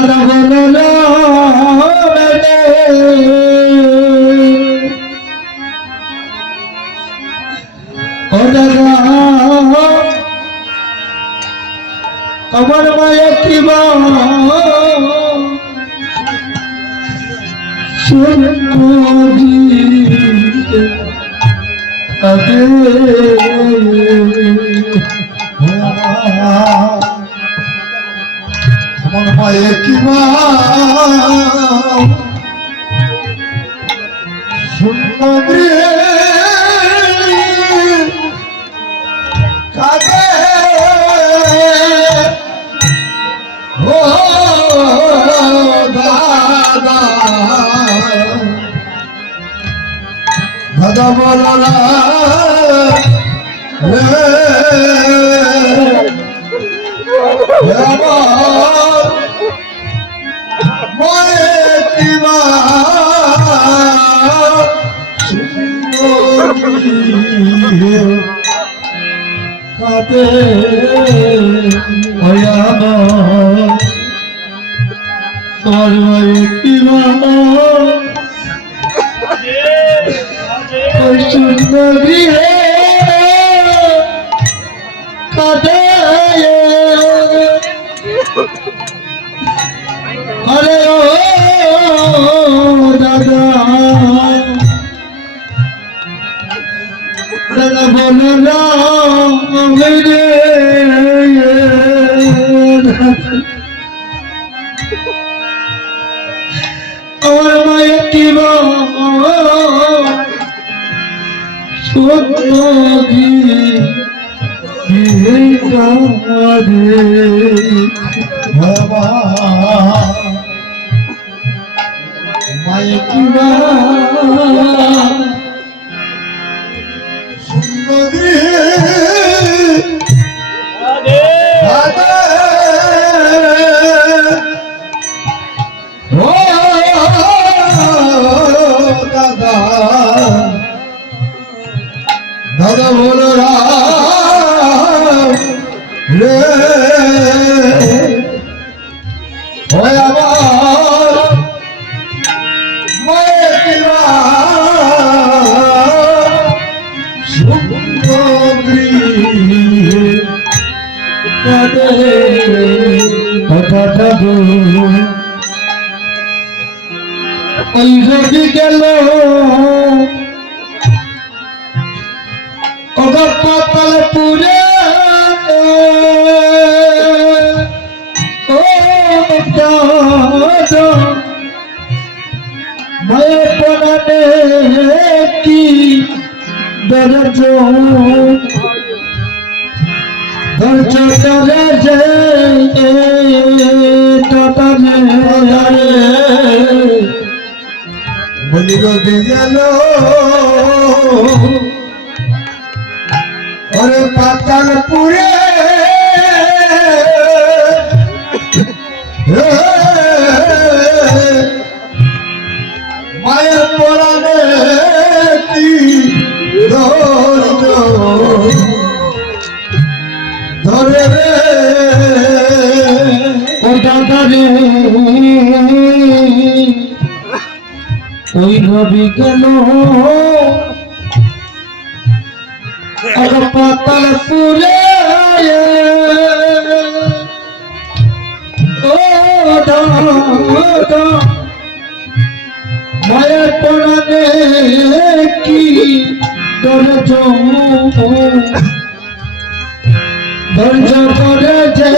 দাদা বলো ও দাদা আমার মায়া কি আমার মায়ে কি কাঁদে ও দাদা দাদা বলো না কাতে তোমার কি সুন্দর গৃহে কাতে আরে ও দাদা দাদা বলো না আমার মায়ের কি মায়ের কি দাদা বলো রে আমার মায়ের সুন্দরী কথাটা ওই যদি গেল পাতাল পুরে ও মায়ের পরাণে কি ধৈর্য করে যে বলি রবি গেল ওরে পাতাল পুরে মায়ের পরাণে কি ধরে রে ওটা ধরে ওই রবি গেল পাতাল পুরে ও মায়ের পরাণে কি ধৈর্য করে যে